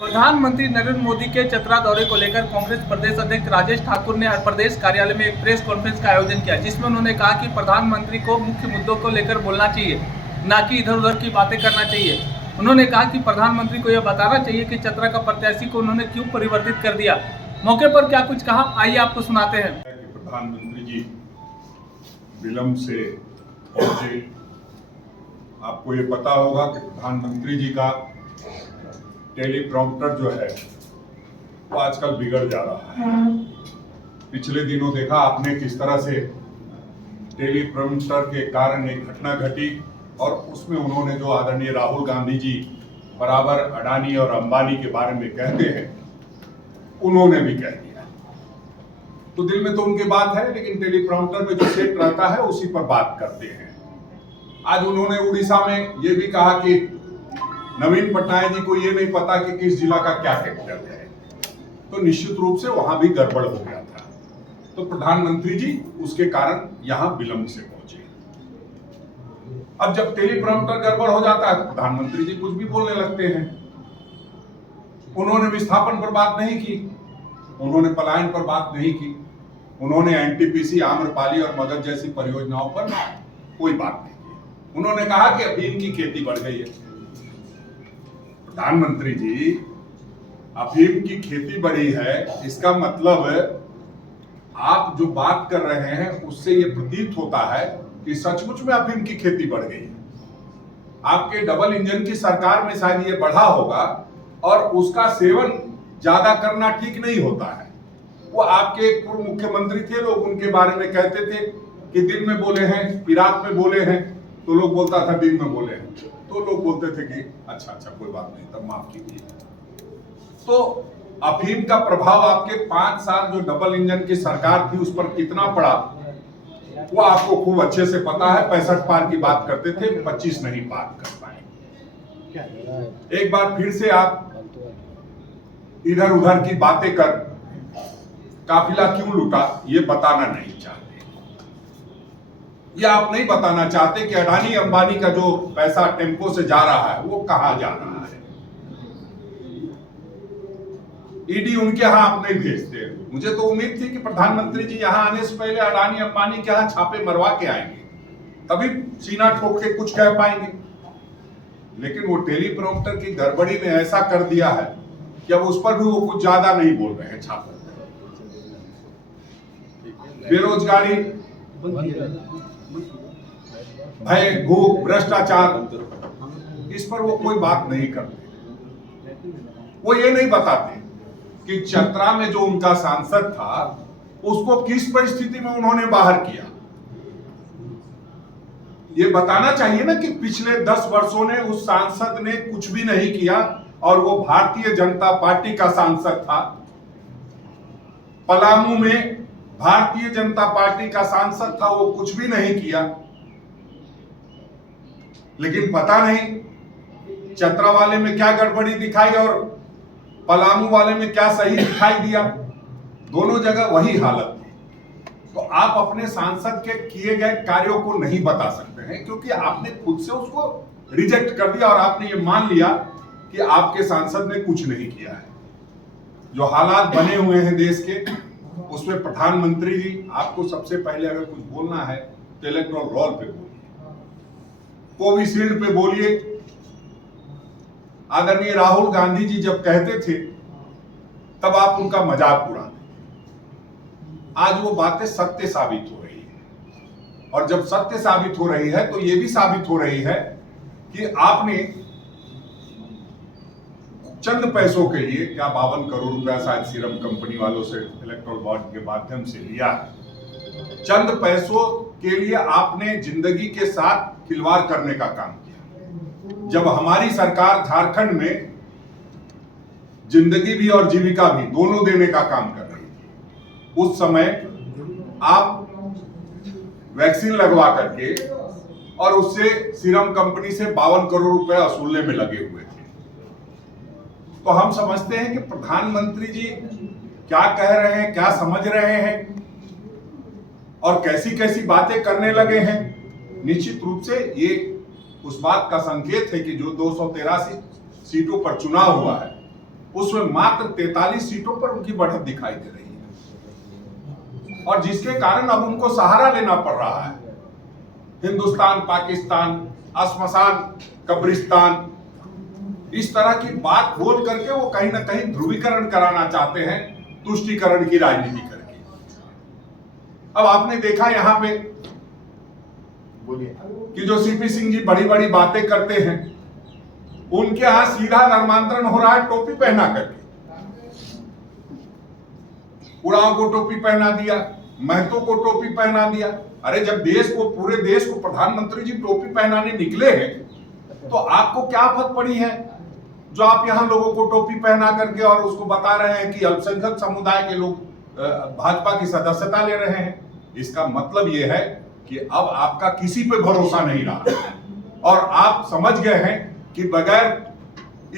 प्रधानमंत्री नरेंद्र मोदी के चतरा दौरे को लेकर कांग्रेस प्रदेश अध्यक्ष राजेश ठाकुर ने प्रदेश कार्यालय में एक प्रेस कॉन्फ्रेंस का आयोजन किया, जिसमें उन्होंने कहा कि प्रधानमंत्री को मुख्य मुद्दों को लेकर बोलना चाहिए, न कि इधर उधर की बातें करना चाहिए। उन्होंने कहा कि प्रधानमंत्री को यह बताना चाहिए कि चतरा का प्रत्याशी को उन्होंने क्यों परिवर्तित कर दिया। मौके पर क्या कुछ कहा, आइए आपको सुनाते हैं। प्रधानमंत्री जी विलंब से पहुंचे। आपको ये पता होगा कि प्रधानमंत्री जी का टेलीप्रॉम्प्टर जो है वो आजकल बिगड़ जा रहा है। पिछले दिनों देखा आपने किस तरह से टेलीप्रॉम्प्टर के कारण एक घटना घटी और उसमें उन्होंने जो आदरणीय राहुल गांधी जी बराबर अडानी और अंबानी के बारे में कहते हैं, उन्होंने भी कह दिया। तो दिल में तो उनकी बात है, लेकिन टेलीप्रॉम्प्टर में जो सेट रहता है उसी पर बात करते हैं। आज उन्होंने उड़ीसा में ये भी कहा कि नवीन पटनायक जी को ये नहीं पता कि किस जिला का क्या कैपिटल है, तो निश्चित रूप से वहां भी गड़बड़ हो गया था। तो प्रधानमंत्री जी उसके कारण यहां विलंब से पहुंचे। अब जब टेलीप्रॉम्प्टर गड़बड़ हो जाता है तो प्रधानमंत्री जी कुछ भी बोलने लगते हैं। उन्होंने विस्थापन पर बात नहीं की, उन्होंने पलायन पर बात नहीं की, उन्होंने एनटीपीसी, आम्रपाली और मगध जैसी परियोजनाओं पर कोई बात नहीं की। उन्होंने कहा कि अफीम की खेती बढ़ गई है। प्रधानमंत्री जी, अफीम की खेती बढ़ी है, इसका मतलब आप जो बात कर रहे हैं उससे यह प्रतीत होता है कि सचमुच में अफीम की खेती बढ़ गई है। आपके डबल इंजन की सरकार में शायद ये बढ़ा होगा और उसका सेवन ज्यादा करना ठीक नहीं होता है। वो आपके पूर्व मुख्यमंत्री थे, लोग उनके बारे में कहते थे कि दिन में बोले हैं, फिर रात में बोले हैं, तो लोग बोलता था दिन में बोले हैं, तो लोग बोलते थे कि अच्छा कोई बात नहीं, तब माफ कीजिए। तो अफीम का प्रभाव आपके 5 साल जो डबल इंजन की सरकार थी उस पर कितना पड़ा वो आपको खूब अच्छे से पता है। 65 पार की बात करते थे, 25 नहीं बात कर पाए। एक बार फिर से आप इधर उधर की बातें कर काफिला क्यों लूटा ये बताना नहीं चाहते। ये आप नहीं बताना चाहते कि अडानी अंबानी का जो पैसा टेम्पो से जा रहा है वो कहां जा रहा है। ईडी उनके यहां आप नहीं भेजते। मुझे तो उम्मीद थी कि प्रधानमंत्री जी यहां आने से पहले अडानी अंबानी के यहां छापे मरवा के आएंगे, तभी सीना ठोक के कुछ कह पाएंगे। लेकिन वो टेलीप्रॉम्प्टर की गड़बड़ी ने ऐसा कर दिया है कि अब उस पर भी वो कुछ ज्यादा नहीं बोल रहे हैं। छापे, बेरोजगारी, भय, भूख, भ्रष्टाचार, इस पर वो कोई बात नहीं करते। वो ये नहीं बताते कि चतरा में जो उनका सांसद था उसको किस परिस्थिति में उन्होंने बाहर किया। ये बताना चाहिए ना कि पिछले 10 वर्षों ने उस सांसद ने कुछ भी नहीं किया और वो भारतीय जनता पार्टी का सांसद था। पलामू में भारतीय जनता पार्टी का सांसद था, वो कुछ भी नहीं किया। लेकिन पता नहीं चतरा वाले में क्या गड़बड़ी दिखाई और पलामू वाले में क्या सही दिखाई दिया। दोनों जगह वही हालत थी। तो आप अपने सांसद के किए गए कार्यों को नहीं बता सकते हैं, क्योंकि आपने खुद से उसको रिजेक्ट कर दिया और आपने ये मान लिया कि आपके सांसद ने कुछ नहीं किया है। जो हालात बने हुए हैं देश के, उसमें प्रधानमंत्री जी आपको सबसे पहले अगर कुछ बोलना है तो इलेक्टोरल रोल पे बोलिए, कोविशील्ड पे बोलिए। आदरणीय राहुल गांधी जी जब कहते थे तब आप उनका मजाक उड़ाते थे। आज वो बातें सत्य साबित हो रही है, और जब सत्य साबित हो रही है तो ये भी साबित हो रही है कि आपने चंद पैसों के लिए, क्या 52 करोड़ रुपया शायद सीरम कंपनी वालों से इलेक्टोरल बॉन्ड के माध्यम से लिया है। चंद पैसों के लिए आपने जिंदगी के साथ खिलवाड़ करने का काम किया। जब हमारी सरकार झारखंड में जिंदगी भी और जीविका भी दोनों देने का काम कर रही थी, उस समय आप वैक्सीन लगवा करके और उससे सीरम कंपनी से 52 करोड़ रुपए वसूलने में लगे हुए थे। तो हम समझते हैं कि प्रधानमंत्री जी क्या कह रहे हैं, क्या समझ रहे हैं और कैसी कैसी बातें करने लगे हैं। निश्चित रूप से ये उस बात का संकेत है कि जो 283 सीटों पर चुनाव हुआ है उसमें मात्र 43 सीटों पर उनकी बढ़त दिखाई दे रही है, और जिसके कारण अब उनको सहारा लेना पड़ रहा है। हिंदुस्तान पाकिस्तान, श्मशान कब्रिस्तान, इस तरह की बात बोल करके वो कहीं ना कहीं ध्रुवीकरण कराना चाहते हैं, तुष्टीकरण की राजनीति करके। अब आपने देखा यहां पे कि जो सीपी सिंह जी बड़ी बड़ी बातें करते हैं, उनके यहां सीधा धर्मांतरण हो रहा है टोपी पहना करके। उड़ाव को टोपी पहना दिया, महतो को टोपी पहना दिया। अरे जब देश को, पूरे देश को प्रधानमंत्री जी टोपी पहनाने निकले हैं, तो आपको क्या आफत पड़ी है जो आप यहां लोगों को टोपी पहना करके और उसको बता रहे हैं कि अल्पसंख्यक समुदाय के लोग भाजपा की सदस्यता ले रहे हैं। इसका मतलब यह है कि अब आपका किसी पे भरोसा नहीं रहा, और आप समझ गए हैं कि बगैर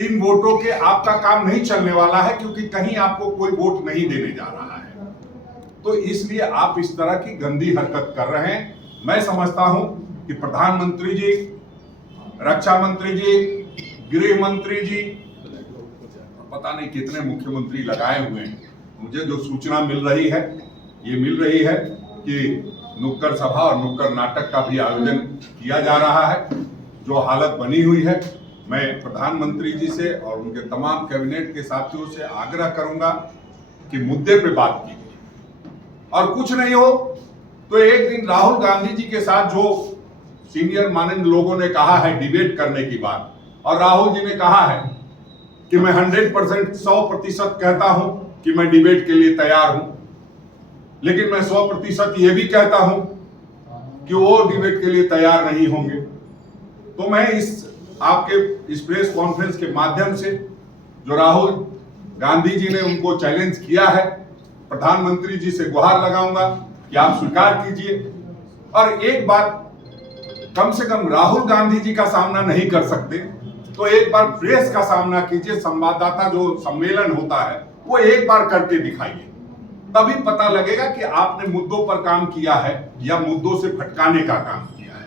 इन वोटों के आपका काम नहीं चलने वाला है, क्योंकि कहीं आपको कोई वोट नहीं देने जा रहा है। तो इसलिए आप इस तरह की गंदी हरकत कर रहे हैं। मैं समझता हूं कि प्रधानमंत्री जी, रक्षा मंत्री जी, गृह मंत्री जी, पता नहीं कितने मुख्यमंत्री लगाए हुए हैं, मुझे जो सूचना मिल रही है ये मिल रही है कि नुक्कड़ सभा और नुक्कड़ नाटक का भी आयोजन किया जा रहा है। जो हालत बनी हुई है, मैं प्रधानमंत्री जी से और उनके तमाम कैबिनेट के साथियों से आग्रह करूंगा कि मुद्दे पे बात कीजिए, और कुछ नहीं हो तो एक दिन राहुल गांधी जी के साथ जो सीनियर माननीय लोगों ने कहा है डिबेट करने की बात, और राहुल जी ने कहा है कि मैं 100% 100% कहता हूं कि मैं डिबेट के लिए तैयार हूं, लेकिन मैं 100% ये भी कहता हूं कि वो डिबेट के लिए तैयार नहीं होंगे। तो मैं आपके इस प्रेस कॉन्फ्रेंस के माध्यम से जो राहुल गांधी जी ने उनको चैलेंज किया है, प्रधानमंत्री जी से गुहार लगाऊंगा कि आप स्वीकार कीजिए, और एक बार कम से कम राहुल गांधी जी का सामना नहीं कर सकते तो एक बार प्रेस का सामना कीजिए। संवाददाता जो सम्मेलन होता है वो एक बार करके दिखाइए, तभी पता लगेगा कि आपने मुद्दों पर काम किया है या मुद्दों से भटकाने का काम किया है।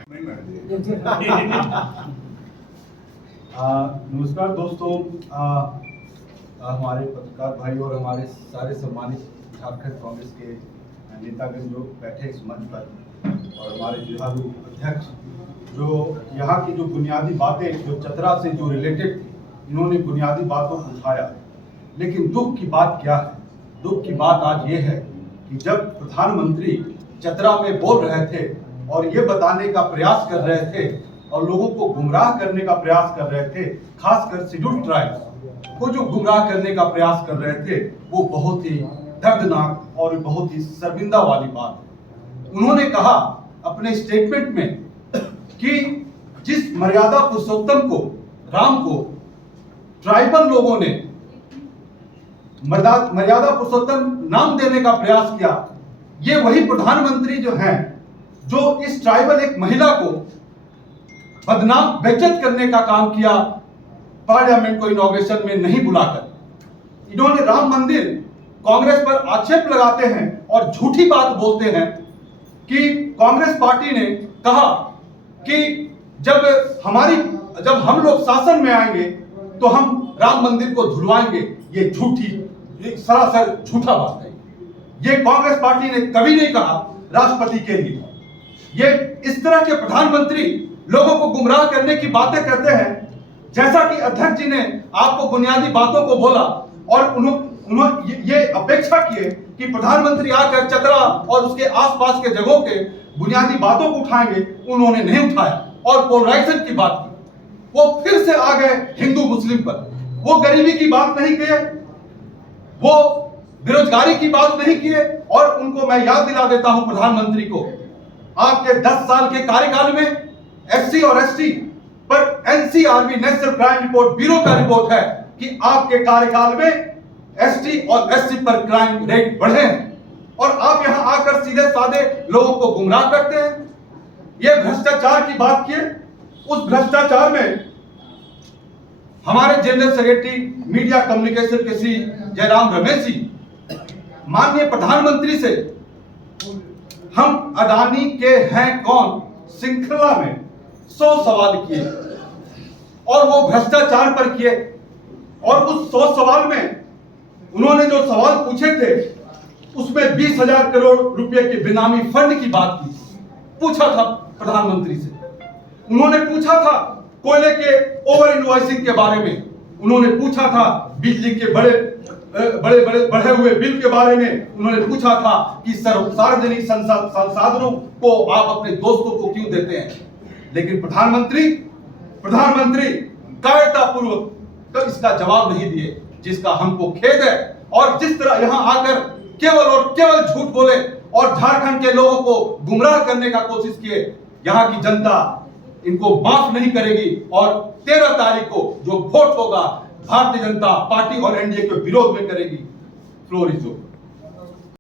नमस्कार दोस्तों, हमारे पत्रकार भाई और हमारे सारे सम्मानित झारखंड कांग्रेस के नेतागण जो बैठे इस मंच पर, और हमारे जुझारू अध्यक्ष जो यहाँ की जो बुनियादी बातें जो चतरा से जो रिलेटेड थी, इन्होंने बुनियादी बातों को उठाया। लेकिन दुख की बात क्या है? दुख की बात आज ये है कि जब प्रधानमंत्री चतरा में बोल रहे थे और ये बताने का प्रयास कर रहे थे और लोगों को गुमराह करने का प्रयास कर रहे थे, खासकर शेड्यूल ट्राइब्स को जो गुमराह करने का प्रयास कर रहे थे, वो बहुत ही दर्दनाक और बहुत ही शर्मिंदा वाली बात है। उन्होंने कहा अपने स्टेटमेंट में कि जिस मर्यादा पुरुषोत्तम को, राम को, ट्राइबल लोगों ने मर्यादा पुरुषोत्तम नाम देने का प्रयास किया, ये वही प्रधानमंत्री जो हैं जो इस ट्राइबल एक महिला को बदनाम बेइज्जत करने का काम किया पार्लियामेंट को इनॉग्रेशन में नहीं बुलाकर। इन्होंने राम मंदिर, कांग्रेस पर आक्षेप लगाते हैं और झूठी बात बोलते हैं कि कांग्रेस पार्टी ने कहा कि जब हम लोग शासन में आएंगे तो हम राम मंदिर को धुलवाएंगे। ये झूठी, सरासर झूठा बात है। ये कांग्रेस पार्टी ने कभी नहीं कहा राष्ट्रपति के लिए। ये इस तरह के प्रधानमंत्री लोगों को गुमराह करने की बातें करते हैं। जैसा कि अध्यक्ष जी ने आपको बुनियादी बातों को बोला और उन्होंने ये अपेक्षा किए कि प्रधानमंत्री आकर चतरा और उसके आसपास के जगहों के बुनियादी बातों को उठाएंगे, उन्होंने नहीं उठाया और पोलराइजेशन की बात की। वो फिर से आ गए हिंदू मुस्लिम पर। वो गरीबी की बात नहीं किए, वो बेरोजगारी की बात नहीं किए। और उनको मैं याद दिला देता हूं प्रधानमंत्री को, आपके 10 साल के कार्यकाल में एससी और एसटी पर NCRB, national crime report bureau का रिपोर्ट है कि आपके कार्यकाल में एसटी और एससी पर क्राइम रेट बढ़े हैं, और आप यहां आकर सीधे साधे लोगों को गुमराह करते हैं। ये भ्रष्टाचार की बात किए, उस भ्रष्टाचार में हमारे जनरल सेक्रेटरी मीडिया कम्युनिकेशन के श्री जयराम रमेश जी माननीय प्रधानमंत्री से हम अडानी के हैं कौन श्रृंखला में 100 सवाल किए, और वो भ्रष्टाचार पर किए। और उस 100 सवाल में उन्होंने जो सवाल पूछे थे उसमें 20,000 करोड़ रुपए के बेनामी फंड की बात की, पूछा था प्रधानमंत्री से। उन्होंने पूछा था कोयले के ओवर इनवॉइसिंग के बारे में, उन्होंने पूछा था बिजली के बढ़े हुए बिल के बारे में, उन्होंने पूछा था कि सार्वजनिक संसाधनों को आप अपने दोस्तों को क्यों देते हैं। लेकिन प्रधानमंत्री कायरतापूर्वक तो इसका जवाब नहीं दिए, जिसका हमको खेद है। और जिस तरह यहां आकर केवल और केवल झूठ बोले और झारखंड के लोगों को गुमराह करने का कोशिश किए, यहां की जनता इनको माफ नहीं करेगी। और 13 तारीख को जो वोट होगा भारतीय जनता पार्टी और एनडीए के विरोध में करेगी। Floor is open.